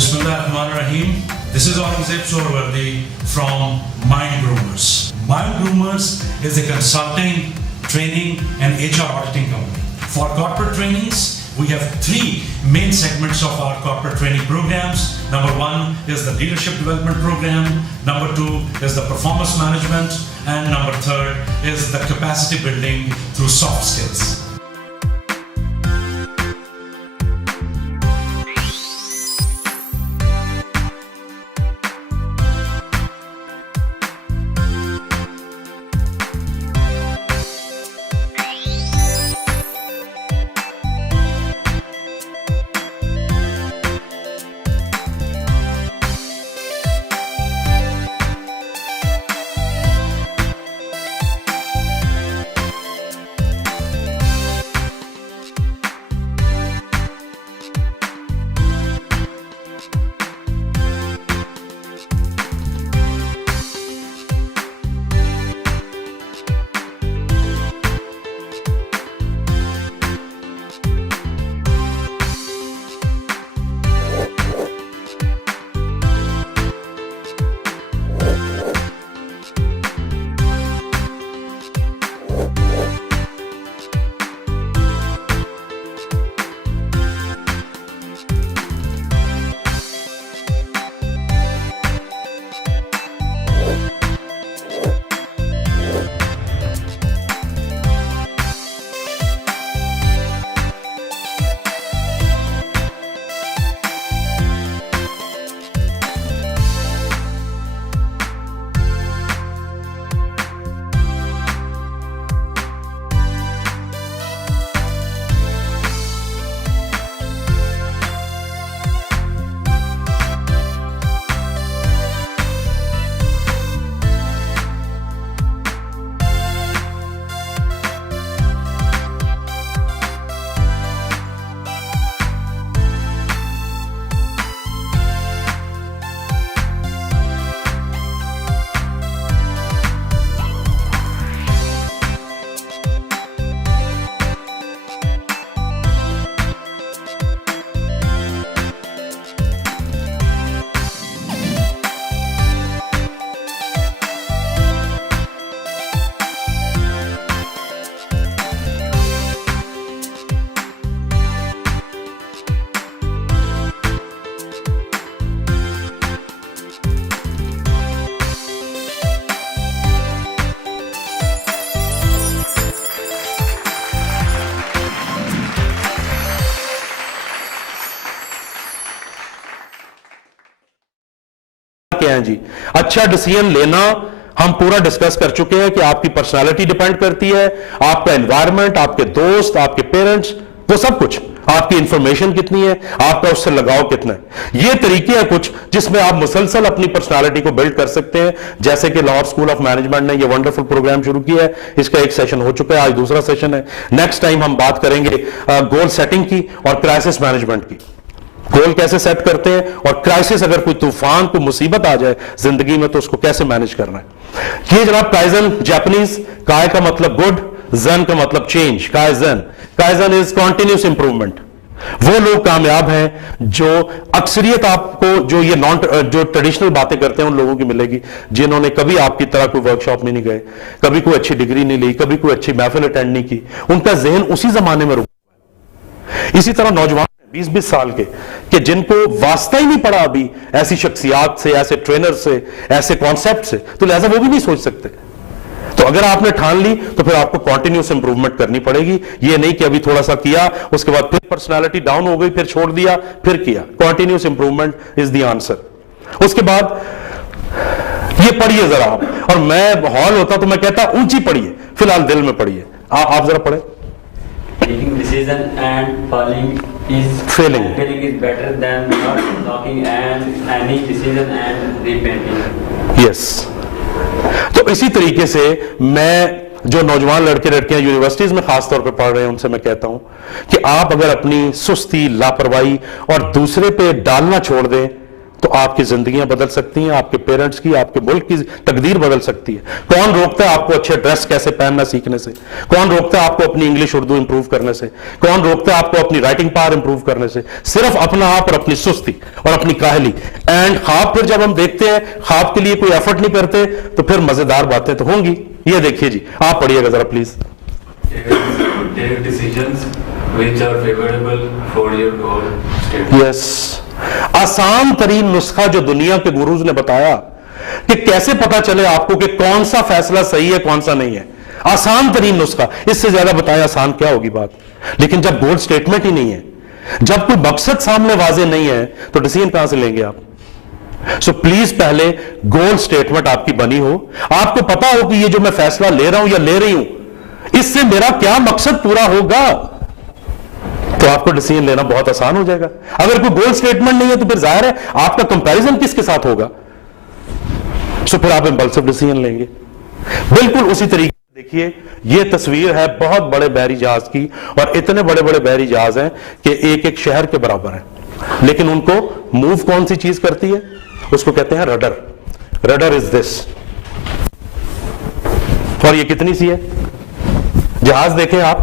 Bismillahirrahmanirrahim. This is Aurangzeb Sohrawardy from Mind Groomers. Mind Groomers is a consulting, training and HR auditing company. For corporate trainees, we have three main segments of our corporate training programs. Number one is the leadership development program. Number two is the performance management. And number third is the capacity building through soft skills. क्या है जी। अच्छा decision लेना हम पूरा discuss कर चुके हैं कि आपकी पर्सनालिटी डिपेंड करती है, आपका एनवायरनमेंट, आपके दोस्त, आपके पेरेंट्स, वो सब कुछ, आपकी इंफॉर्मेशन कितनी है, आपका उससे लगाव कितना है। ये तरीके हैं कुछ जिसमें आप मुसलसल अपनी पर्सनालिटी को बिल्ड कर सकते हैं। जैसे कि लाहौर स्कूल ऑफ मैनेजमेंट ने ये वंडरफुल प्रोग्राम शुरू किया है, इसका एक सेशन हो चुका है, आज दूसरा सेशन है। नेक्स्ट टाइम हम बात करेंगे गोल सेटिंग की और क्राइसिस मैनेजमेंट की। गोल कैसे सेट करते हैं और क्राइसिस, अगर कोई तूफान, कोई मुसीबत आ जाए जिंदगी में तो उसको कैसे मैनेज करना है। ये जनाब काइजन, जापानीज काय का मतलब गुड, जन का मतलब change. Kaizen is continuous improvement. वो लोग कामयाब हैं जो अक्सरियत आपको जो ट्रेडिशनल बातें करते हैं उन लोगों की मिलेगी जिन्होंने कभी आपकी तरह कोई वर्कशॉप में नहीं गए, कभी कोई अच्छी डिग्री नहीं ली, कभी कोई अच्छी महफिल अटेंड नहीं की, उनका जहन उसी जमाने में रुका। इसी तरह नौजवान 20-20 साल के जिनको वास्ता ही नहीं पड़ा अभी ऐसी शख्सियात से, ऐसे ट्रेनर से, ऐसे कॉन्सेप्ट से, तो लिहाजा वो भी नहीं सोच सकते। तो अगर आपने ठान ली तो फिर आपको कॉन्टिन्यूस इंप्रूवमेंट करनी पड़ेगी। ये नहीं कि अभी थोड़ा सा किया, उसके बाद फिर पर्सनालिटी डाउन हो गई, फिर छोड़ दिया, फिर किया। Continuous improvement is the answer. उसके बाद ये पढ़िए जरा आप, और मैं हॉल होता तो मैं कहता ऊंची पढ़िए, फिलहाल दिल में पढ़िए। आप जरा पढ़े। Taking decision and failing is better than not talking and any decision and repenting. Yes. तो इसी तरीके से मैं जो नौजवान लड़के लड़कियां यूनिवर्सिटीज में खास तौर पे पढ़ रहे हैं उनसे मैं कहता हूं कि आप अगर अपनी सुस्ती, लापरवाही और दूसरे पे डालना छोड़ दें तो आपकी जिंदगियां बदल सकती हैं, आपके पेरेंट्स की, आपके मुल्क की तकदीर बदल सकती है। कौन रोकता है आपको अच्छे ड्रेस कैसे पहनना सीखने से? कौन रोकता है आपको अपनी इंग्लिश उर्दू इंप्रूव करने से? कौन रोकता है आपको अपनी राइटिंग पावर इंप्रूव करने से? सिर्फ अपना आप और अपनी सुस्ती और अपनी काहली। एंड ख्वाब फिर जब हम देखते हैं, ख्वाब के लिए कोई एफर्ट नहीं करते, तो फिर मजेदार बातें तो होंगी। ये देखिए जी, आप पढ़िएगा जरा please. Take decisions which are favorable for your goal. Yes, आसान तरीन नुस्खा जो दुनिया के गुरुज ने बताया कि कैसे पता चले आपको कि कौन सा फैसला सही है कौन सा नहीं है। आसान तरीन नुस्खा, इससे ज्यादा बताया आसान क्या होगी बात। लेकिन जब गोल स्टेटमेंट ही नहीं है, जब कोई मकसद सामने वाजे नहीं है, तो डिसीजन कहां से लेंगे आप? सो प्लीज पहले गोल स्टेटमेंट आपकी बनी हो, आपको पता हो कि ये जो मैं फैसला ले रहा हूं या ले रही हूं, इससे मेरा क्या मकसद पूरा होगा, तो आपको डिसीजन लेना बहुत आसान हो जाएगा। अगर कोई गोल स्टेटमेंट नहीं है तो फिर जाहिर है आपका कंपैरिजन किसके साथ होगा? सो फिर आप इंपल्सिव डिसीजन लेंगे। बिल्कुल उसी तरीके से देखिए, ये तस्वीर है बहुत बड़े बहरी जहाज की, और इतने बड़े बड़े बहरी जहाज हैं कि एक एक शहर के बराबर है, लेकिन उनको मूव कौन सी चीज करती है? उसको कहते हैं रडर। रडर इज दिस, और ये कितनी सी है? जहाज देखें आप,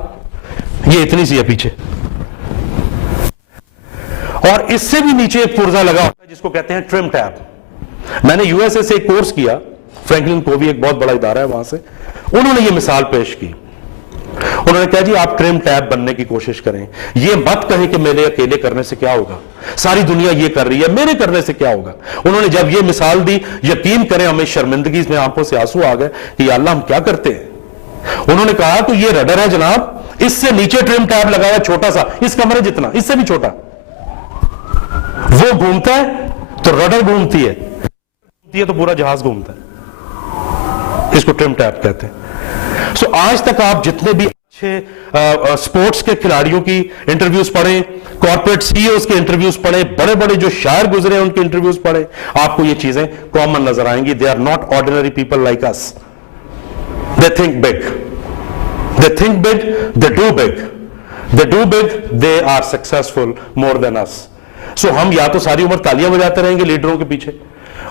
ये इतनी सी है पीछे, और इससे भी नीचे एक पुर्जा लगा होता है जिसको कहते हैं ट्रिम टैब। मैंने यूएसए से एक कोर्स किया, फ्रैंकलिन कोवी एक बहुत बड़ा इदारा है वहां से, उन्होंने ये मिसाल पेश की। उन्होंने कहा जी आप ट्रिम टैब बनने की कोशिश करें, ये मत कहें कि मेरे अकेले करने से क्या होगा, सारी दुनिया ये कर रही है, मेरे करने से क्या होगा। उन्होंने जब ये मिसाल दी, यकीन करें हमें शर्मिंदगी में आंखों से आंसू आ गए कि या अल्लाह हम क्या करते हैं। उन्होंने कहा कि ये रडर है जनाब, इससे नीचे ट्रिम टैब लगाया छोटा सा, इस कमरे जितना, इससे भी छोटा, वो घूमता है तो रडर घूमती है, तो पूरा जहाज घूमता है। इसको ट्रिम टैब कहते हैं। सो आज तक आप जितने भी अच्छे स्पोर्ट्स के खिलाड़ियों की इंटरव्यूज पढ़े, कॉर्पोरेट सीईओज के इंटरव्यूज पढ़े, बड़े बड़े जो शायर गुजरे उनके इंटरव्यूज पढ़े, आपको ये चीजें कॉमन नजर आएंगी। They are not ordinary people like us. They think big. They think big, they do big. They do big, they are successful more than us. So हम या तो सारी उम्र तालियां बजाते रहेंगे लीडरों के पीछे,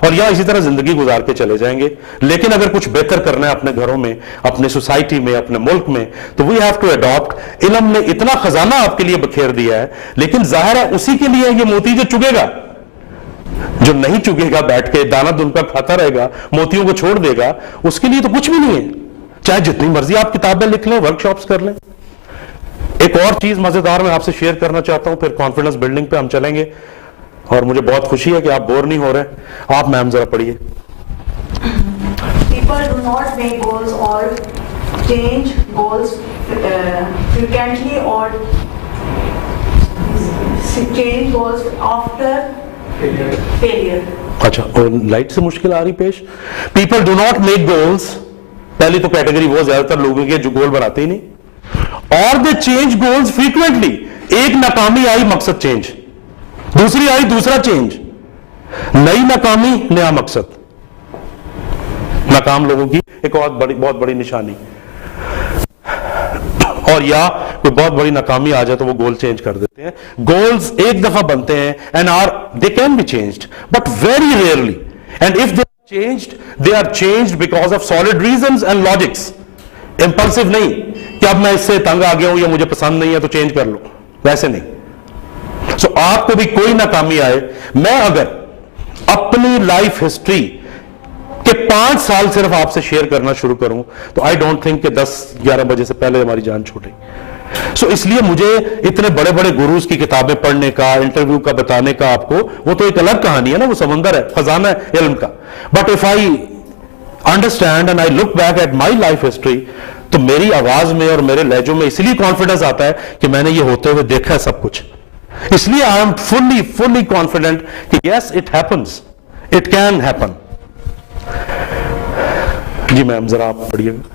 और या इसी तरह जिंदगी गुजार के चले जाएंगे। लेकिन अगर कुछ बेहतर करना है अपने घरों में, अपने सोसाइटी में, अपने मुल्क में, तो वी हैव टू अडॉप्ट। इल्म ने इतना खजाना आपके लिए बखेर दिया है, लेकिन जाहिर है उसी के लिए ये मोती जो चुगेगा, जो नहीं चुगेगा बैठ के दाना दुनका खाता रहेगा, मोतियों को छोड़ देगा, उसके लिए तो कुछ भी नहीं है। चाहे जितनी मर्जी आप किताबें लिख लें, वर्कशॉप्स कर लें। एक और चीज मजेदार मैं आपसे शेयर करना चाहता हूं, फिर कॉन्फिडेंस बिल्डिंग पे हम चलेंगे, और मुझे बहुत खुशी है कि आप बोर नहीं हो रहे। आप मैम जरा पढ़िए। People do not make goals or change goals frequently or change goals after failure. अच्छा, और लाइट से मुश्किल आ रही पेश। People do not make goals, पहली तो कैटेगरी वो ज्यादातर लोगों की जो गोल बनाते ही नहीं, और दे चेंज गोल्स फ्रीक्वेंटली। एक नाकामी आई, मकसद चेंज, दूसरी आई, दूसरा चेंज, नई नाकामी, नया मकसद। नाकाम लोगों की एक और बहुत बड़ी निशानी, और या कोई बहुत बड़ी नाकामी आ जाए तो वो गोल चेंज कर देते हैं। गोल्स एक दफा बनते हैं and are they can be changed, but very rarely, and if they changed, they are changed because of solid reasons and logics. Impulsive नहीं कि अब मैं इससे तंग आ गया हूं या मुझे पसंद नहीं है तो चेंज कर लो, वैसे नहीं। सो आपको भी कोई नाकामी आए, मैं अगर अपनी लाइफ हिस्ट्री के 5 साल सिर्फ आपसे शेयर करना शुरू करूं तो आई डोंट थिंक कि 10-11 बजे से पहले हमारी जान छूटेगी। सो इसलिए मुझे इतने बड़े बड़े गुरुज की किताबें पढ़ने का, इंटरव्यू का बताने का, आपको वो तो एक अलग कहानी है ना, वो समंदर है, खजाना है इल्म का। But if I understand and I look back at my life history, तो मेरी आवाज में और मेरे लहजों में इसलिए कॉन्फिडेंस आता है कि मैंने ये होते हुए देखा है सब कुछ। इसलिए आई एम फुल्ली कॉन्फिडेंट कि yes it happens, it can happen. जी मैम जरा आप पढ़िएगा।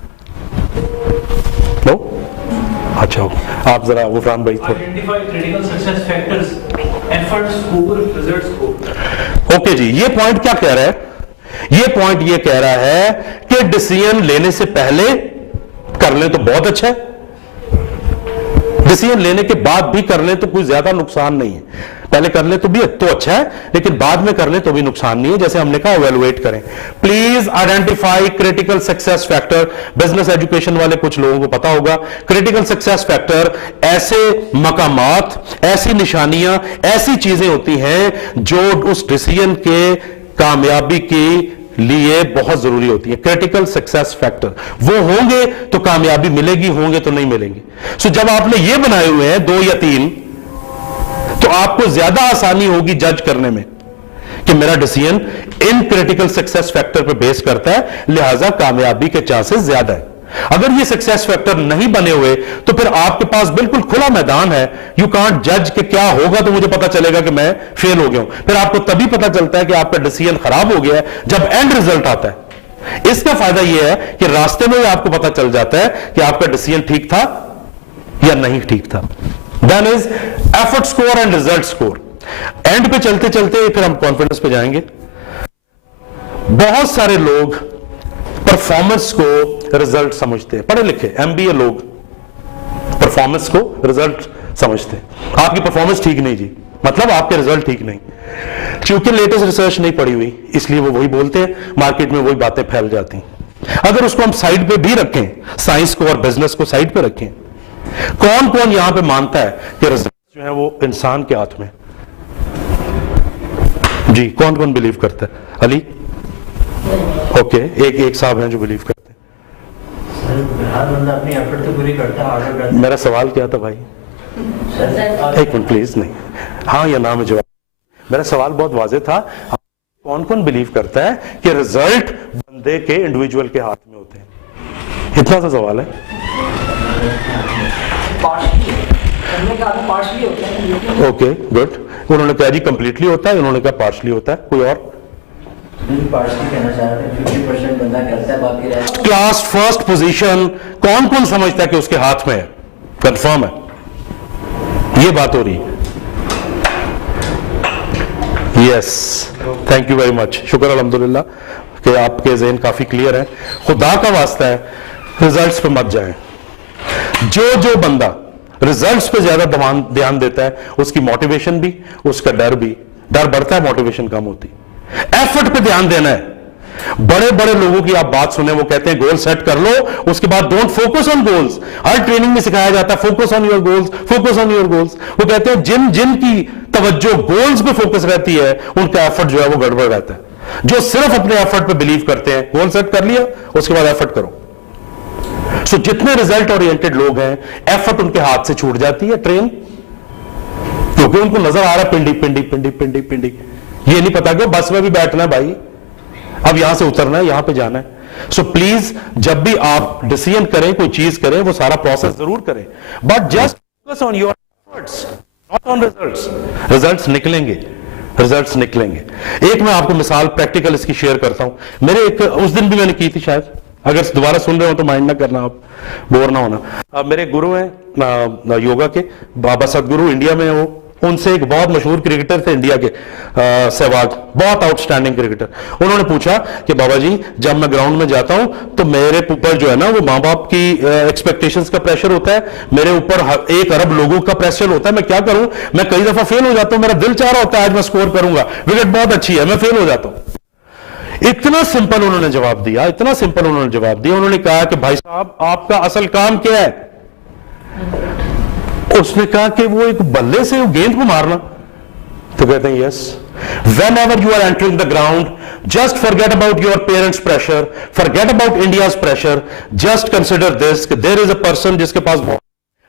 अच्छा, आप जरा गुफरान भाई थोड़ा। Identify critical success factors, efforts, score, results, score. Okay जी, ये पॉइंट क्या कह रहा है? ये पॉइंट ये कह रहा है कि डिसीजन लेने से पहले कर लें तो बहुत अच्छा है, डिसीजन लेने के बाद भी कर लें तो कोई ज्यादा नुकसान नहीं है। पहले कर ले तो अच्छा है, लेकिन बाद में कर ले तो भी नुकसान नहीं है। जैसे हमने कहा इवैल्यूएट करें। Please identify critical success factor. Business education वाले कुछ लोगों को पता होगा, क्रिटिकल सक्सेस फैक्टर ऐसे मकामात, ऐसी निशानियां, ऐसी चीजें होती हैं जो उस डिसीजन के कामयाबी की लिए बहुत जरूरी होती है। क्रिटिकल सक्सेस फैक्टर वो होंगे तो कामयाबी मिलेगी, होंगे तो नहीं मिलेंगी। सो जब आपने ये बनाए हुए हैं 2 या 3, तो आपको ज्यादा आसानी होगी जज करने में कि मेरा decision in critical success factor पे बेस करता है, लिहाजा कामयाबी के चांसेस ज्यादा है। अगर ये सक्सेस फैक्टर नहीं बने हुए तो फिर आपके पास बिल्कुल खुला मैदान है। यू कांट जज कि क्या होगा तो मुझे पता चलेगा कि मैं फेल हो गया हूं। फिर आपको तभी पता चलता है कि आपका डिसीजन खराब हो गया है जब एंड रिजल्ट आता है। इसका फायदा यह है कि रास्ते में आपको पता चल जाता है कि आपका डिसीजन ठीक था या नहीं ठीक था। Then is effort score and result score. End पे चलते चलते फिर हम कॉन्फिडेंस पे जाएंगे। बहुत सारे लोग परफॉर्मेंस को रिजल्ट समझते हैं, पढ़े लिखे एमबीए लोग परफॉर्मेंस को रिजल्ट समझते हैं। आपकी परफॉर्मेंस ठीक नहीं जी, मतलब आपके रिजल्ट ठीक नहीं। क्योंकि लेटेस्ट रिसर्च नहीं पड़ी हुई इसलिए वो वही बोलते हैं, मार्केट में वही बातें फैल जाती हैं। अगर उसको हम साइड पे भी रखें, साइंस को और बिजनेस को साइड पे रखें, कौन कौन यहां पे मानता है कि रिजल्ट जो है वो इंसान के हाथ में? जी कौन कौन बिलीव करता है? अली ओके, एक साहब हैं जो बिलीव करते हैं। हर बंदा अपनी एफर्ट तो पूरी करता है, ऑर्डर करता है। मेरा सवाल क्या था भाई? एक मिनट प्लीज, नहीं हाँ या ना में जवाब। मेरा सवाल बहुत वाज़ेह था, कौन कौन बिलीव करता है कि रिजल्ट बंदे के इंडिविजुअल के हाथ में होते हैं? इतना सा सवाल है। Okay good. उन्होंने कहा जी कंप्लीटली होता है, उन्होंने कहा पार्शली होता है। कोई और? पार्शली कहना चाह रहे हैं, 50% बंदा करता है, बाकी रहता। क्लास फर्स्ट पोजीशन कौन कौन समझता है कि उसके हाथ में है? कंफर्म है, ये बात हो रही है। Yes, thank you very much, शुक्र अल्हम्दुलिल्लाह कि आपके ज़हन काफी क्लियर है। खुदा का वास्ता है रिजल्ट्स पे मत जाएं। जो बंदा रिजल्ट्स पे ज्यादा ध्यान देता है उसकी मोटिवेशन भी, उसका डर भी, डर बढ़ता है, मोटिवेशन कम होती है। एफर्ट पे ध्यान देना है। बड़े बड़े लोगों की आप बात सुने, वो कहते हैं गोल सेट कर लो, उसके बाद don't focus on goals. Her training में सिखाया जाता है focus on your goals, focus on your goals. वो कहते हैं जिन की तवज्जो गोल्स पे फोकस रहती है उनका एफर्ट जो है वो गड़बड़ रहता है। जो सिर्फ अपने एफर्ट पे बिलीव करते हैं, गोल सेट कर लिया उसके बाद एफर्ट करो। सो जितने रिजल्ट ओरिएंटेड लोग हैं, एफर्ट उनके हाथ से छूट जाती है ट्रेन, क्योंकि उनको नजर आ रहा है पिंडी पिंडी पिंडी पिंडी पिंडी। ये नहीं पता कि बस में भी बैठना है भाई, अब यहां से उतरना है, यहां पे जाना है। सो प्लीज जब भी आप डिसीजन करें, कोई चीज करें, वो सारा प्रोसेस जरूर करें, but just focus on your efforts, not on results. Results निकलेंगे, रिजल्ट्स निकलेंगे। एक मैं आपको मिसाल प्रैक्टिकल इसकी शेयर करता हूं। मेरे एक उस दिन भी मैंने की थी, शायद अगर दोबारा सुन रहे हो तो माइंड ना करना, आप बोर ना होना। मेरे गुरु हैं योगा के, बाबा सदगुरु, इंडिया में वो, उनसे एक बहुत मशहूर क्रिकेटर थे इंडिया के, सहवाग, बहुत आउटस्टैंडिंग क्रिकेटर। उन्होंने पूछा कि बाबा जी जब मैं ग्राउंड में जाता हूं तो मेरे ऊपर जो है ना वो माँ बाप की एक्सपेक्टेशंस का प्रेशर होता है, मेरे ऊपर 1 अरब लोगों का प्रेशर होता है, मैं क्या करूं? मैं कई दफा फेल हो जाता हूं, मेरा दिल चाह रहा होता है आज मैं स्कोर करूंगा, विकेट बहुत अच्छी है, मैं फेल हो जाता हूं। इतना सिंपल उन्होंने जवाब दिया, इतना सिंपल उन्होंने जवाब दिया। उन्होंने कहा कि भाई साहब आपका असल काम क्या है? उसने कहा कि वो एक बल्ले से गेंद को मारना। तो कहते हैं yes, whenever you are entering the ground just forget about your parents pressure, forget about India's pressure, just consider this, there is a person जिसके पास ball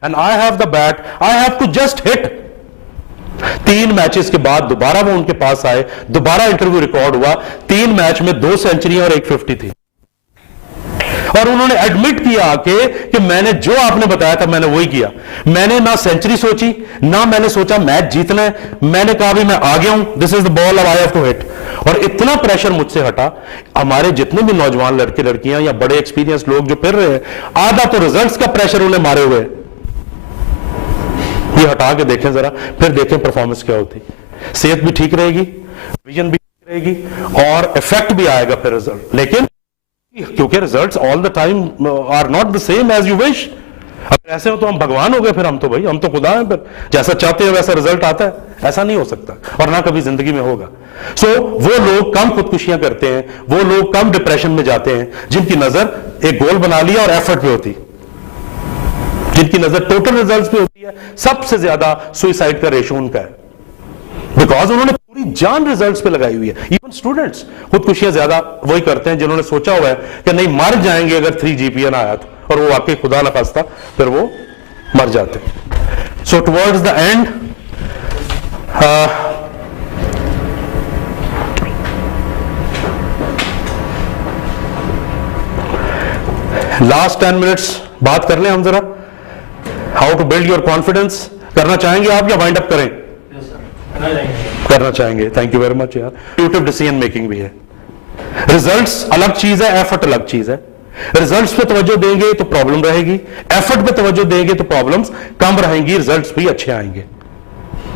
and I have the bat, I have to just hit. 3 matches के बाद दोबारा वो उनके पास आए, दोबारा interview record हुआ, 3 मैच में 2 सेंचुरियां और 1 50 थी। और उन्होंने एडमिट किया कि मैंने जो आपने बताया था मैंने वही किया। मैंने ना सेंचुरी सोची, ना मैंने सोचा मैच जीतना है, मैंने कहा भी मैं आ गया हूं, this is the ball, I have to hit. और इतना प्रेशर मुझसे हटा। हमारे जितने भी नौजवान लड़के लड़कियां या बड़े एक्सपीरियंस लोग जो फिर रहे हैं, आधा तो रिजल्ट्स का प्रेशर उन्हें मारे हुए। ये हटा के देखें जरा, फिर देखें परफॉर्मेंस क्या होती। सेहत भी ठीक रहेगी, विजन भी ठीक रहेगी और इफेक्ट भी आएगा फिर रिजल्ट। लेकिन क्योंकि results all the time are not the same as you wish, अब ऐसे हो तो हम भगवान हो गए, फिर हम तो भाई हम तो खुदा हैं, फिर जैसा चाहते हैं वैसा रिजल्ट आता है। ऐसा नहीं हो सकता और ना कभी जिंदगी में होगा। सो वो लोग कम खुदकुशियां करते हैं, वो लोग कम डिप्रेशन में जाते हैं जिनकी नजर एक गोल बना लिया और एफर्ट पे होती, जिनकी नजर टोटल रिजल्ट्स पे होती है। सबसे ज्यादा सुइसाइड का रेशो उनका है, बिकॉज उन्होंने पूरी जान रिजल्ट्स पे लगाई हुई है। इवन स्टूडेंट्स खुदकुशियां ज्यादा वही करते हैं जिन्होंने सोचा हुआ है कि नहीं मर जाएंगे अगर 3 GPA ना आया तो, और वो वाकई खुदा ना खास्ता फिर वो मर जाते। So towards the end last 10 minutes बात कर लें हम जरा, how to build your confidence. करना चाहेंगे आप या वाइंड अप करें? करना चाहेंगे, थैंक यू वेरी मच यार। इंट्यूटिव डिसीजन मेकिंग भी है। रिजल्ट्स अलग चीज है, एफर्ट अलग चीज है। रिजल्ट्स पे तवज्जो देंगे तो प्रॉब्लम रहेगी, एफर्ट पे तवज्जो देंगे तो प्रॉब्लम्स कम रहेंगी, रिजल्ट्स भी अच्छे आएंगे।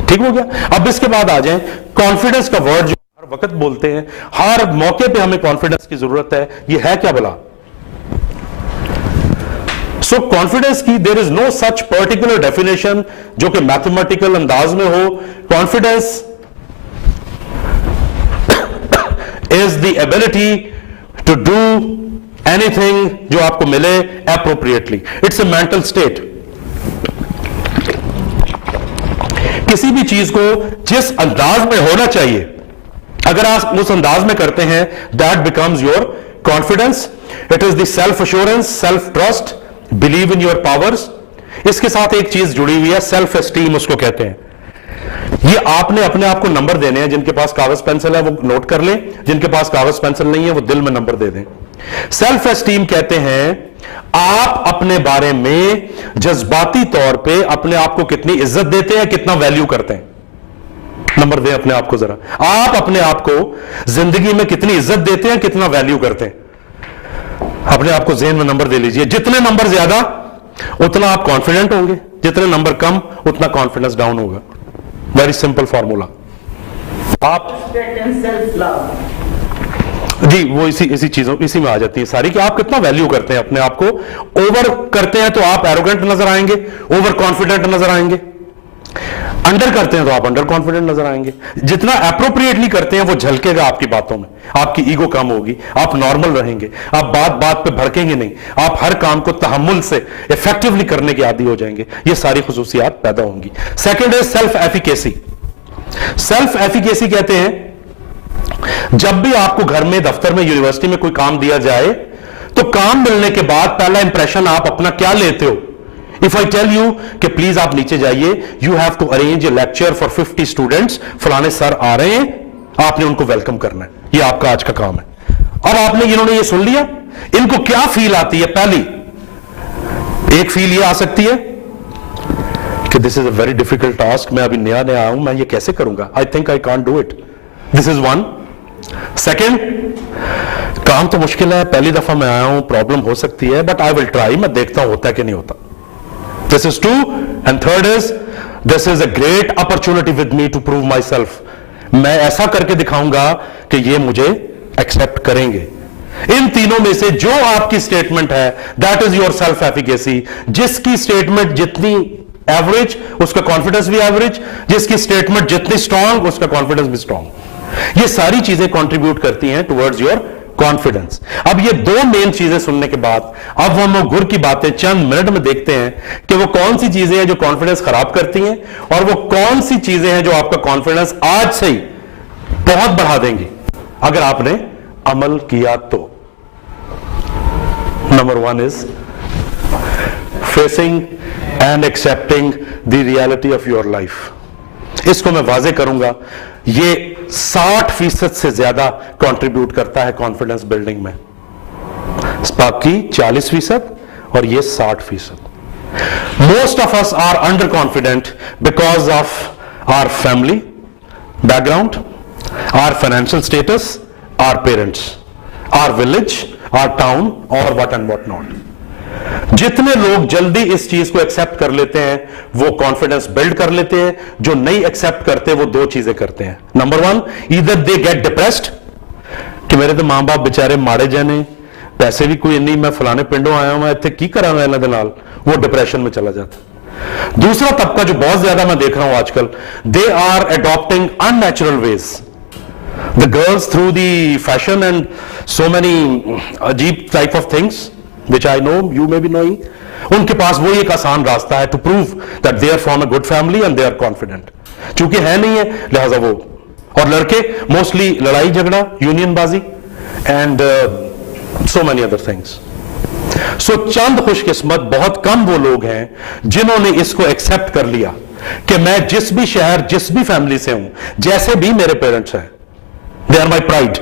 ठीक हो गया। अब इसके बाद आ जाएं कॉन्फिडेंस का वर्ड जो हर वक्त बोलते हैं, हर मौके पे हमें कॉन्फिडेंस की जरूरत है, ये है क्या भला? सो कॉन्फिडेंस की there is no such particular definition जो कि मैथमेटिकल अंदाज में हो। Confidence is the ability to do anything जो आपको मिले appropriately. It's a mental state. किसी भी चीज को जिस अंदाज में होना चाहिए अगर आप उस अंदाज में करते हैं, that becomes your confidence. It is the self assurance, self trust, believe in your powers. इसके साथ एक चीज जुड़ी हुई है, सेल्फ एस्टीम उसको कहते हैं। ये आपने अपने आप को नंबर देने हैं। जिनके पास कागज पेंसिल है वो नोट कर लें, जिनके पास कागज पेंसिल नहीं है वो दिल में नंबर दे दें। सेल्फ एस्टीम कहते हैं आप अपने बारे में जज्बाती तौर पे अपने आप को कितनी इज्जत देते हैं, कितना वैल्यू करते हैं। नंबर दें अपने आप को जरा, आप अपने आप को जिंदगी में कितनी इज्जत देते हैं, कितना वैल्यू करते हैं। अपने आप को ज़हन में नंबर दे लीजिए। जितने नंबर ज्यादा उतना आप कॉन्फिडेंट होंगे, जितने नंबर कम उतना कॉन्फिडेंस डाउन होगा। Very simple formula. आप जी वो इसी चीजों इसी में आ जाती है सारी कि आप कितना वैल्यू करते हैं अपने आप को। ओवर करते हैं तो आप एरोगेंट नजर आएंगे, ओवर कॉन्फिडेंट नजर आएंगे। अंडर करते हैं तो आप अंडर कॉन्फिडेंट नजर आएंगे। जितना अप्रोप्रिएटली करते हैं वो झलकेगा आपकी बातों में, आपकी ईगो कम होगी, आप नॉर्मल रहेंगे, आप बात बात पे भड़केंगे नहीं, आप हर काम को तहम्मुल से इफेक्टिवली करने के आदी हो जाएंगे। ये सारी खुसूसियात पैदा होंगी। सेकंड है सेल्फ एफिकेसी। सेल्फ एफिकेसी कहते हैं जब भी आपको घर में, दफ्तर में, यूनिवर्सिटी में कोई काम दिया जाए तो काम मिलने के बाद पहला इंप्रेशन आप अपना क्या लेते हो। इफ आई टेल यू कि प्लीज आप नीचे जाइए, you have to arrange a lecture for 50 students, फलाने सर आ रहे हैं, आपने उनको वेलकम करना है, ये आपका आज का काम है। अब आपने इन्होंने ये सुन लिया, इनको क्या फील आती है? पहली एक फील ये आ सकती है कि this is a very difficult task, मैं अभी नया नया आया हूं, मैं ये कैसे करूंगा, I think I can't do it. This is one. Second, काम तो मुश्किल है, पहली दफा मैं आया हूं, प्रॉब्लम हो सकती है, बट आई विल ट्राई, मैं देखता हूं होता है कि नहीं होता। This is two. And third is, this is a great opportunity with me to prove myself. मैं ऐसा करके दिखाऊंगा कि ये मुझे एक्सेप्ट करेंगे। इन तीनों में से जो आपकी स्टेटमेंट है, that is your self efficacy. जिसकी स्टेटमेंट जितनी एवरेज उसका कॉन्फिडेंस भी एवरेज, जिसकी स्टेटमेंट जितनी स्ट्रांग उसका कॉन्फिडेंस भी स्ट्रांग। ये सारी चीजें कंट्रीब्यूट करती हैं टुवर्ड्स योर कॉन्फिडेंस। अब ये दो मेन चीजें सुनने के बाद अब हम गुर की बातें चंद मिनट में देखते हैं कि वो कौन सी चीजें हैं जो कॉन्फिडेंस खराब करती हैं और वो कौन सी चीजें हैं जो आपका कॉन्फिडेंस आज से ही बहुत बढ़ा देंगी अगर आपने अमल किया तो। Number 1 is facing and accepting the reality of your life. इसको मैं वाजे करूंगा, ये 60% से ज्यादा कंट्रीब्यूट करता है कॉन्फिडेंस बिल्डिंग में। बाकी 40% और ये 60%। Most of us are under confident because of our family background, our financial status, our parents, our village, our town और व्हाट एंड व्हाट नॉट। जितने लोग जल्दी इस चीज को एक्सेप्ट कर लेते हैं वो कॉन्फिडेंस बिल्ड कर लेते हैं। जो नहीं एक्सेप्ट करते वो दो चीजें करते हैं। Number 1, either they get depressed कि मेरे तो मां बाप बेचारे माड़े जाने, पैसे भी कोई नहीं, मैं फलाने पिंडों आया हूं, मैं इत्थे की करा मैं इन्हां दे नाल, वो डिप्रेशन में चला जाता है। दूसरा तबका जो बहुत ज्यादा मैं देख रहा हूं आजकल, they are adopting unnatural ways, the girls through the fashion and so many अजीब type of things which I know, you may be knowing, उनके पास वो एक आसान रास्ता है to prove that they are from a good family and they are confident. चूंकि है नहीं है लिहाजा वो, और लड़के मोस्टली लड़ाई झगड़ा, यूनियनबाजी and so many other things. So चंद खुशकिस्मत, बहुत कम वो लोग हैं जिन्होंने इसको एक्सेप्ट कर लिया कि मैं जिस भी शहर, जिस भी फैमिली से हूं, जैसे भी मेरे पेरेंट्स हैं, दे आर माई प्राइड।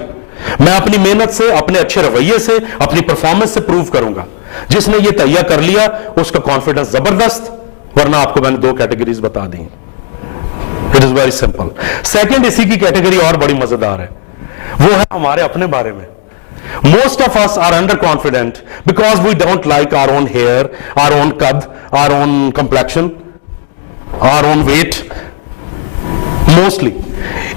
मैं अपनी मेहनत से, अपने अच्छे रवैये से, अपनी परफॉर्मेंस से प्रूव करूंगा। जिसने ये तैयार कर लिया उसका कॉन्फिडेंस जबरदस्त, वरना आपको मैंने 2 कैटेगरीज बता दी। It is very simple. Second, इसी की कैटेगरी और बड़ी मजेदार है, वो है हमारे अपने बारे में। Most of us are underconfident because we don't like our own hair, our own qad, our own complexion, our own weight, mostly.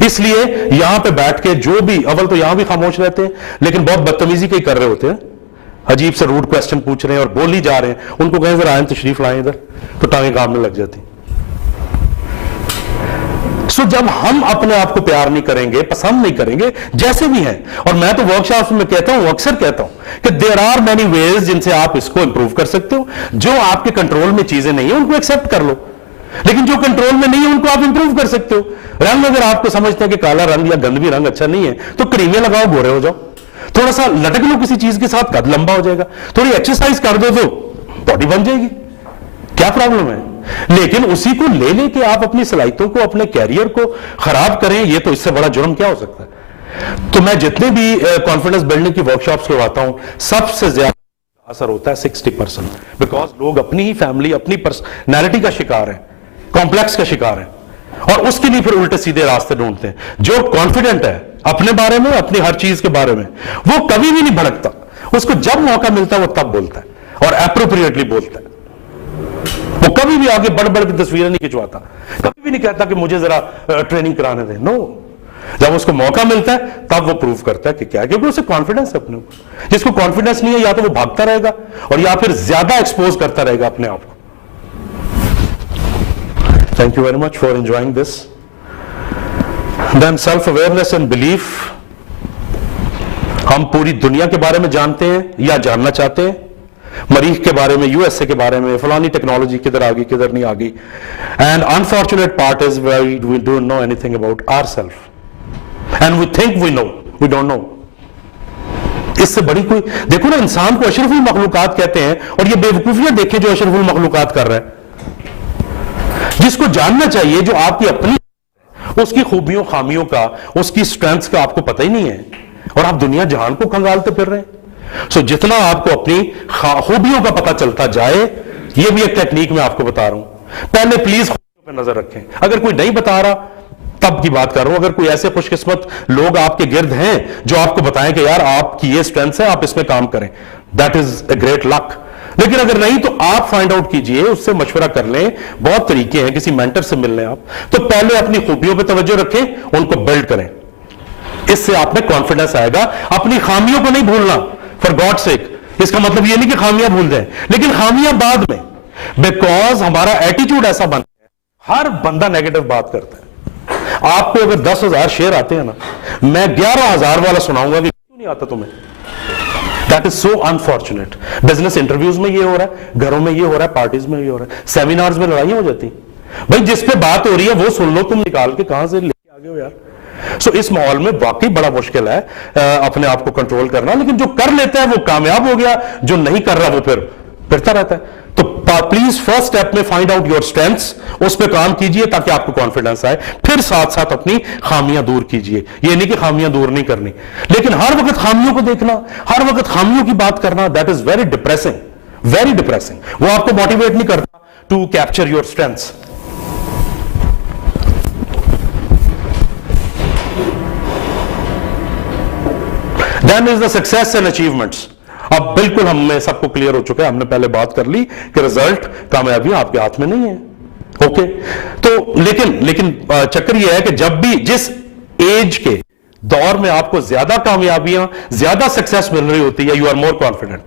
इसलिए यहां पे बैठ के जो भी, अव्वल तो यहां भी खामोश रहते हैं, लेकिन बहुत बदतमीजी के कर रहे होते हैं, अजीब से रूड क्वेश्चन पूछ रहे हैं और बोल ही जा रहे हैं। उनको कहें जरा आए तशरीफ लाएं इधर, तो टांगें कामने लग जाती। सो जब हम अपने आप को प्यार नहीं करेंगे, पसंद नहीं करेंगे, जैसे भी हैं, और मैं तो वर्कशॉप में कहता हूं, अक्सर कहता हूं कि देयर आर मेनी वेज जिनसे आप इसको इंप्रूव कर सकते हो। जो आपके कंट्रोल में चीजें नहीं है उनको एक्सेप्ट कर लो, लेकिन जो कंट्रोल में नहीं है उनको आप इंप्रूव कर सकते हो। रंग अगर आपको समझते हैं कि काला रंग या गंदगी रंग अच्छा नहीं है, तो क्रीमें लगाओ, गोरे हो जाओ। थोड़ा सा लटक लो किसी चीज के साथ, कद लंबा हो जाएगा। थोड़ी एक्सरसाइज कर दो तो बॉडी बन जाएगी, क्या प्रॉब्लम है? लेकिन उसी को ले लेके आप अपनी सलाहियतों को, अपने कैरियर को खराब करें, ये तो इससे बड़ा जुर्म क्या हो सकता है? तो मैं जितने भी कॉन्फिडेंस बिल्डिंग की वर्कशॉप्स करवाता हूं, सबसे ज्यादा असर होता है 60%, बिकॉज लोग अपनी ही फैमिली, अपनी पर्सनैलिटी का शिकार है, कॉम्प्लेक्स का शिकार है, और उसके लिए फिर उल्टे सीधे रास्ते ढूंढते हैं। जो कॉन्फिडेंट है अपने बारे में, अपनी हर चीज के बारे में, वो कभी भी नहीं भड़कता। उसको जब मौका मिलता है वो तब बोलता है, और एप्रोप्रिएटली बोलता है। वो कभी भी आगे बढ़ बढ़ की तस्वीरें नहीं खिंचवाता, कभी भी नहीं कहता कि मुझे जरा ट्रेनिंग कराने दें। नो, जब उसको मौका मिलता है तब वो प्रूव करता है कि क्या है, क्योंकि उसे कॉन्फिडेंस है अपने ऊपर। जिसको कॉन्फिडेंस नहीं है, या तो वो भागता रहेगा और या फिर ज्यादा एक्सपोज करता रहेगा अपने आप को। Thank you very much for enjoying this. Then self awareness and belief. हम पूरी दुनिया के बारे में जानते हैं या जानना चाहते हैं, मरीख के बारे में, यूएसए के बारे में, फलानी टेक्नोलॉजी किधर आ गई, किधर नहीं आ गई। And unfortunate part is we don't know anything about ourselves and we think we know, we don't know. इससे बड़ी कोई, देखो ना, इंसान को अशरफुल मखलूकात कहते हैं, और ये बेवकूफियां देखें जो अशरफुल मखलूकात कर रहे हैं। जिसको जानना चाहिए, जो आपकी अपनी, उसकी खूबियों खामियों का, उसकी स्ट्रेंथ्स का आपको पता ही नहीं है, और आप दुनिया जहान को खंगालते फिर रहे हैं। सो जितना आपको अपनी खूबियों का पता चलता जाए, ये भी एक टेक्निक मैं आपको बता रहा हूं। पहले प्लीज खूबियों पर नजर रखें। अगर कोई नहीं बता रहा तब की बात कर रहा हूं। अगर कोई ऐसे खुशकिस्मत लोग आपके गिर्द हैं जो आपको बताएं कि यार आपकी ये स्ट्रेंथ है, आप इसमें काम करें, that is a great luck. लेकिन अगर नहीं तो आप फाइंड आउट कीजिए, उससे मशवरा कर लें। बहुत तरीके हैं, किसी मेंटर से मिल लें आप। तो पहले अपनी खूबियों पर तवज्जो रखें, उनको बिल्ड करें, इससे आप में कॉन्फिडेंस आएगा। अपनी खामियों को नहीं भूलना, फॉर गॉड सेक। इसका मतलब ये नहीं कि खामियां भूल जाएं, लेकिन खामियां बाद में, बिकॉज हमारा एटीट्यूड ऐसा बनता है, हर बंदा नेगेटिव बात करता है। आपको अगर 10,000 शेयर आते हैं ना, मैं 11,000 वाला सुनाऊंगा कि क्यों नहीं आता तुम्हें। That is so unfortunate. Business interviews में ये हो रहा है, घरों में ये हो रहा है, पार्टीज में ये हो रहा है, सेमिनार्स में लड़ाइयां हो जाती। भाई जिस पे बात हो रही है वो सुन लो, तुम निकाल के कहां से लेके आ गए हो यार। सो इस माहौल में वाकई बड़ा मुश्किल है अपने आप को कंट्रोल करना। लेकिन जो कर लेता है वो कामयाब हो गया, जो नहीं कर रहा वो फिर फिरता रहता है। तो प्लीज फर्स्ट स्टेप में फाइंड आउट योर स्ट्रेंथ्स, उस पर काम कीजिए ताकि आपको कॉन्फिडेंस आए। फिर साथ साथ अपनी खामियां दूर कीजिए। ये नहीं कि खामियां दूर नहीं करनी, लेकिन हर वक्त खामियों को देखना, हर वक्त खामियों की बात करना, that is very depressing, very depressing. वो आपको मोटिवेट नहीं करता to capture your strengths. Then is the success and achievements. अब बिल्कुल हमें सबको क्लियर हो चुका है, हमने पहले बात कर ली कि रिजल्ट, कामयाबी आपके हाथ में नहीं है। ओके, तो लेकिन चक्कर यह है कि जब भी जिस एज के, दौर में आपको ज्यादा कामयाबियां, ज्यादा सक्सेस मिल रही होती है, यू आर मोर कॉन्फिडेंट।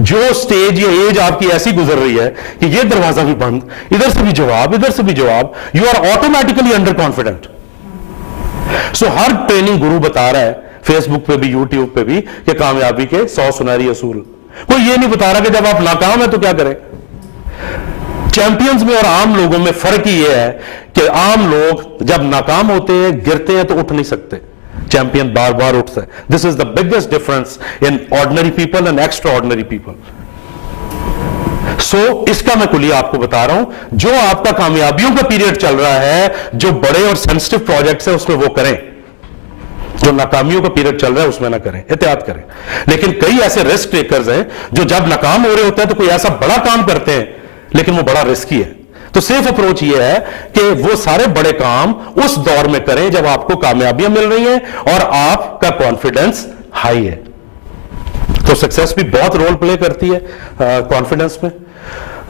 जो स्टेज या एज आपकी ऐसी गुजर रही है कि ये दरवाजा भी बंद, इधर से भी जवाब, इधर से भी जवाब, you are automatically under confident. So हर ट्रेनिंग गुरु बता रहा है, फेसबुक पे भी, यूट्यूब पे भी, कि कामयाबी के 100 सुनहरी असूल। कोई ये नहीं बता रहा कि जब आप नाकाम है तो क्या करें। चैंपियंस में और आम लोगों में फर्क ही यह है कि आम लोग जब नाकाम होते हैं, गिरते हैं, तो उठ नहीं सकते। चैंपियन बार बार उठता है। This is the biggest difference in ordinary people and extraordinary people. So इसका मैं कुलिया आपको बता रहा हूं। जो आपका कामयाबियों का पीरियड चल रहा है, जो बड़े और सेंसिटिव प्रोजेक्ट्स है, उसमें वो करें। जो नाकामियों का पीरियड चल रहा है उसमें ना करें, एहतियात करें। लेकिन कई ऐसे रिस्क टेकर्स हैं जो जब नाकाम हो रहे होते हैं तो कोई ऐसा बड़ा काम करते हैं, लेकिन वो बड़ा रिस्की है। तो सेफ अप्रोच ये है कि वो सारे बड़े काम उस दौर में करें जब आपको कामयाबियां मिल रही हैं और आपका कॉन्फिडेंस हाई है। तो सक्सेस भी बहुत रोल प्ले करती है कॉन्फिडेंस में।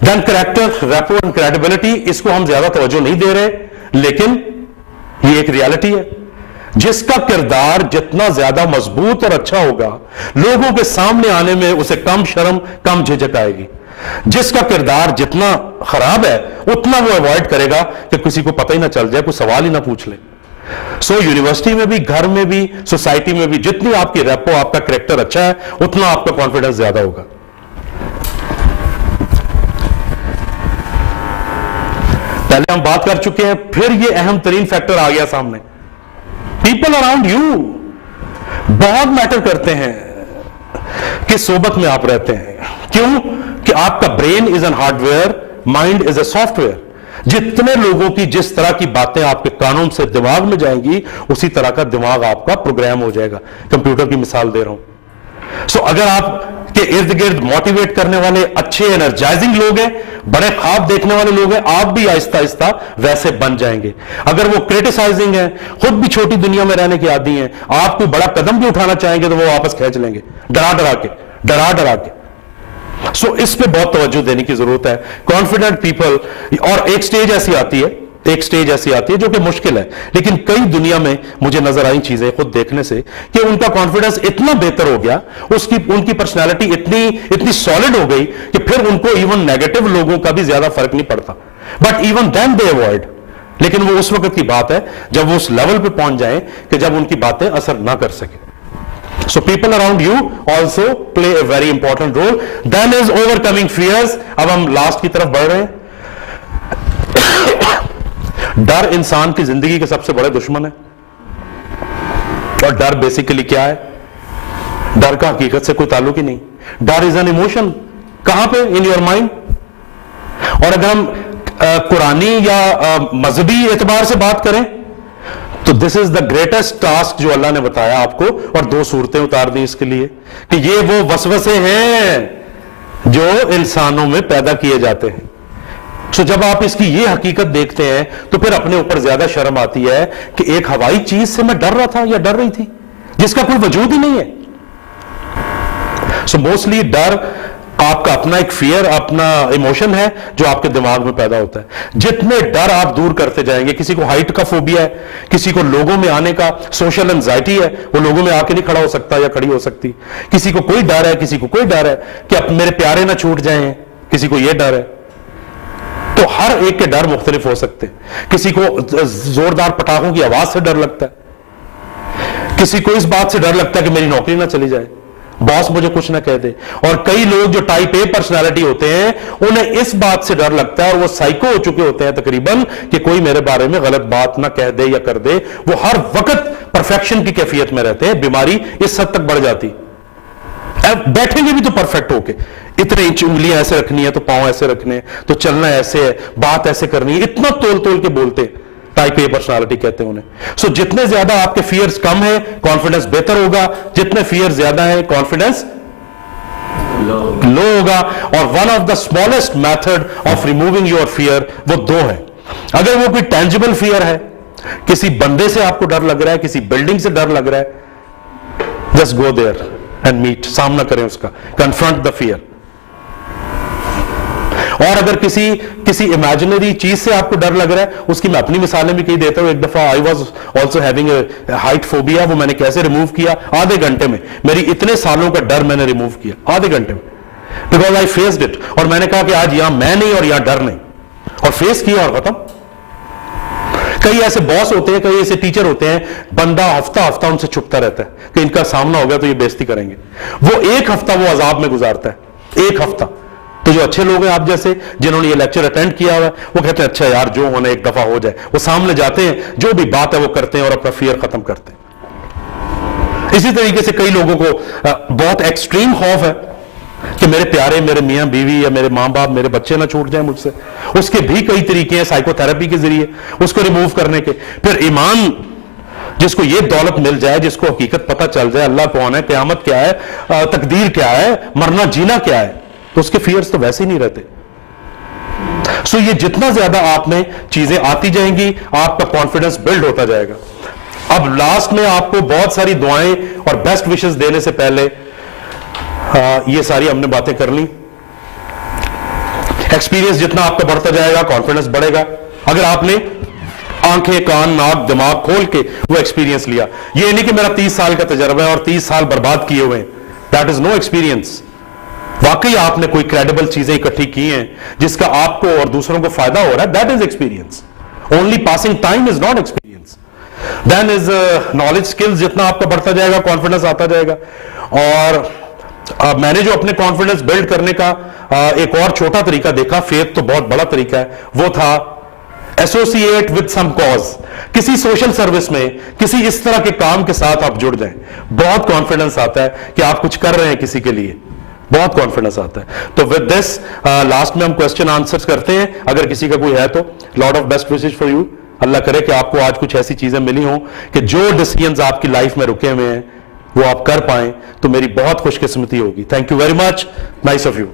Then character, rapport and credibility, इसको हम ज्यादा तवज्जो नहीं दे रहे, लेकिन ये एक रियलिटी है। जिसका किरदार जितना ज्यादा मजबूत और अच्छा होगा, लोगों के सामने आने में उसे कम शर्म, कम झिझक आएगी। जिसका किरदार जितना खराब है, उतना वो अवॉइड करेगा कि किसी को पता ही ना चल जाए, कोई सवाल ही ना पूछ ले। सो यूनिवर्सिटी में भी, घर में भी, सोसाइटी में भी, जितनी आपकी रैपो, आपका कैरेक्टर अच्छा है, उतना आपका कॉन्फिडेंस ज्यादा होगा। पहले हम बात कर चुके हैं, फिर ये अहम तरीन फैक्टर आ गया सामने। पीपल अराउंड यू बहुत मैटर करते हैं किस सोबत में आप रहते हैं। क्यों? कि आपका brain is an hardware, mind is a software. जितने लोगों की जिस तरह की बातें आपके कानों से दिमाग में जाएंगी, उसी तरह का दिमाग आपका प्रोग्राम हो जाएगा। कंप्यूटर की मिसाल दे रहा हूं। सो अगर आपके इर्द गिर्द मोटिवेट करने वाले अच्छे एनर्जाइजिंग लोग हैं, बड़े ख्वाब देखने वाले लोग हैं, आप भी आहिस्ता आहिस्ता वैसे बन जाएंगे। अगर वो क्रिटिसाइजिंग है, खुद भी छोटी दुनिया में रहने की आदी हैं, आप कोई बड़ा कदम भी उठाना चाहेंगे तो वो वापस खींच लेंगे, डरा डरा के। सो इस पे बहुत तवज्जो देने की जरूरत है। कॉन्फिडेंट पीपल, और एक स्टेज ऐसी आती है जो कि मुश्किल है, लेकिन कई दुनिया में मुझे नजर आई चीजें खुद देखने से कि उनका कॉन्फिडेंस इतना बेहतर हो गया, उनकी पर्सनालिटी इतनी सॉलिड हो गई कि फिर उनको इवन नेगेटिव लोगों का भी ज्यादा फर्क नहीं पड़ता। But even then they avoid. लेकिन वो उस वक्त की बात है जब वो उस लेवल पे पहुंच जाए कि जब उनकी बातें असर ना कर सके। So people around you also play a very important role. Then is overcoming fears. अब हम लास्ट की तरफ बढ़ रहे हैं। डर इंसान की जिंदगी के सबसे बड़े दुश्मन है। और डर बेसिकली क्या है? डर का हकीकत से कोई ताल्लुक ही नहीं। डर इज एन इमोशन। कहां पे? In your mind. और अगर हम कुरानी या मजहबी एतबार से बात करें तो this is the greatest task जो अल्लाह ने बताया आपको, और 2 सूरतें उतार दी इसके लिए कि ये वो वसवसे हैं जो इंसानों में पैदा किए जाते हैं। सो जब आप इसकी ये हकीकत देखते हैं तो फिर अपने ऊपर ज्यादा शर्म आती है कि एक हवाई चीज से मैं डर रहा था या डर रही थी जिसका कोई वजूद ही नहीं है। सो मोस्टली डर आपका अपना एक फियर, अपना इमोशन है जो आपके दिमाग में पैदा होता है। जितने डर आप दूर करते जाएंगे, किसी को हाइट का फोबिया है, किसी को लोगों में आने का सोशल एंजाइटी है, वो लोगों में आके नहीं खड़ा हो सकता या खड़ी हो सकती। किसी को कोई डर है, किसी को कोई डर है कि अब मेरे प्यारे ना छूट जाएं, किसी को यह डर है। तो हर एक के डर मुख्तलिफ हो सकते हैं। किसी को जोरदार पटाखों की आवाज से डर लगता है, किसी को इस बात से डर लगता है कि मेरी नौकरी ना चली जाए, बॉस मुझे कुछ ना कह दे। और कई लोग जो टाइप ए पर्सनालिटी होते हैं उन्हें इस बात से डर लगता है, और वो साइको हो चुके होते हैं तकरीबन, कि कोई मेरे बारे में गलत बात ना कह दे या कर दे। वो हर वक्त परफेक्शन की कैफियत में रहते हैं। बीमारी इस हद तक बढ़ जाती। बैठेंगे भी तो परफेक्ट होके, इतने इंच उंगलियां ऐसे रखनी है तो पांव ऐसे रखने, तो चलना ऐसे है, बात ऐसे करनी है, इतना तोल तोल के बोलते हैं। टाइप ए पर्सनालिटी कहते हैं उन्हें। सो जितने ज्यादा आपके फियर्स कम है, कॉन्फिडेंस बेहतर होगा। जितने फियर ज्यादा है, कॉन्फिडेंस लो होगा। और one of the smallest method of removing your fear, वो 2 है। अगर वो कोई टेंजिबल फियर है, किसी बंदे से आपको डर लग रहा है, किसी बिल्डिंग से डर लग रहा है, just go there and meet, सामना करें उसका, कन्फ्रंट द फियर। और अगर किसी इमेजिनरी चीज से आपको डर लग रहा है, उसकी मैं अपनी मिसालें भी कही देता हूं। एक दफा I was also having height phobia, वो मैंने कैसे रिमूव किया? आधे घंटे में। मेरी इतने सालों का डर मैंने रिमूव किया आधे घंटे में, बिकॉज आई फेस्ड इट। और मैंने कहा कि आज यहां मैं नहीं और यहां डर नहीं, और फेस किया और खत्म। कई ऐसे बॉस होते हैं, कई ऐसे टीचर होते हैं, बंदा हफ्ता हफ्ता उनसे छुपता रहता है कि इनका सामना हो गया तो ये बेइज्जती करेंगे। वो एक हफ्ता वो अजाब में गुजारता है, एक हफ्ता। तो जो अच्छे लोग हैं आप जैसे, जिन्होंने ये लेक्चर अटेंड किया हुआ है, वो कहते हैं अच्छा यार जो होने एक दफा हो जाए। वो सामने जाते हैं, जो भी बात है वो करते हैं और अपना फियर खत्म करते हैं। इसी तरीके से कई लोगों को बहुत एक्सट्रीम खौफ है कि मेरे प्यारे, मेरे मियां बीवी या मेरे मां बाप, मेरे बच्चे ना छूट जाए मुझसे। उसके भी कई तरीके हैं साइकोथेरेपी के जरिए उसको रिमूव करने के। फिर ईमान, जिसको ये दौलत मिल जाए, जिसको हकीकत पता चल जाए, अल्लाह कौन है, क़यामत क्या है, तकदीर क्या है, मरना जीना क्या है, तो उसके फियर्स तो वैसे ही नहीं रहते। सो ये जितना ज्यादा आप में चीजें आती जाएंगी, आपका कॉन्फिडेंस बिल्ड होता जाएगा। अब लास्ट में आपको बहुत सारी दुआएं और बेस्ट विशेस देने से पहले ये सारी हमने बातें कर ली। एक्सपीरियंस जितना आपका बढ़ता जाएगा, कॉन्फिडेंस बढ़ेगा। अगर आपने आंखें, कान, नाक, दिमाग खोल के वो एक्सपीरियंस लिया, ये नहीं कि मेरा 30 साल का तजर्बा है और 30 साल बर्बाद किए हुए हैं, दैट इज नो एक्सपीरियंस। वाकई आपने कोई क्रेडिबल चीजें इकट्ठी की हैं जिसका आपको और दूसरों को फायदा हो रहा है, that is experience. Only passing time is not experience. Then is knowledge, skills जितना आपका बढ़ता जाएगा, कॉन्फिडेंस आता जाएगा। और मैंने जो अपने कॉन्फिडेंस बिल्ड करने का एक और छोटा तरीका देखा, फेथ तो बहुत बड़ा तरीका है, वो था एसोसिएट विद सम कॉज। किसी सोशल सर्विस में, किसी इस तरह के काम के साथ आप जुड़ जाएं, बहुत कॉन्फिडेंस आता है कि आप कुछ कर रहे हैं किसी के लिए, बहुत कॉन्फिडेंस आता है। तो विद दिस लास्ट में हम क्वेश्चन आंसर्स करते हैं, अगर किसी का कोई है तो। Lot of best wishes for you. अल्लाह करे कि आपको आज कुछ ऐसी चीजें मिली हों कि जो डिसीजंस आपकी लाइफ में रुके हुए हैं वो आप कर पाएं, तो मेरी बहुत खुशकिस्मती होगी। Thank you very much, nice of you.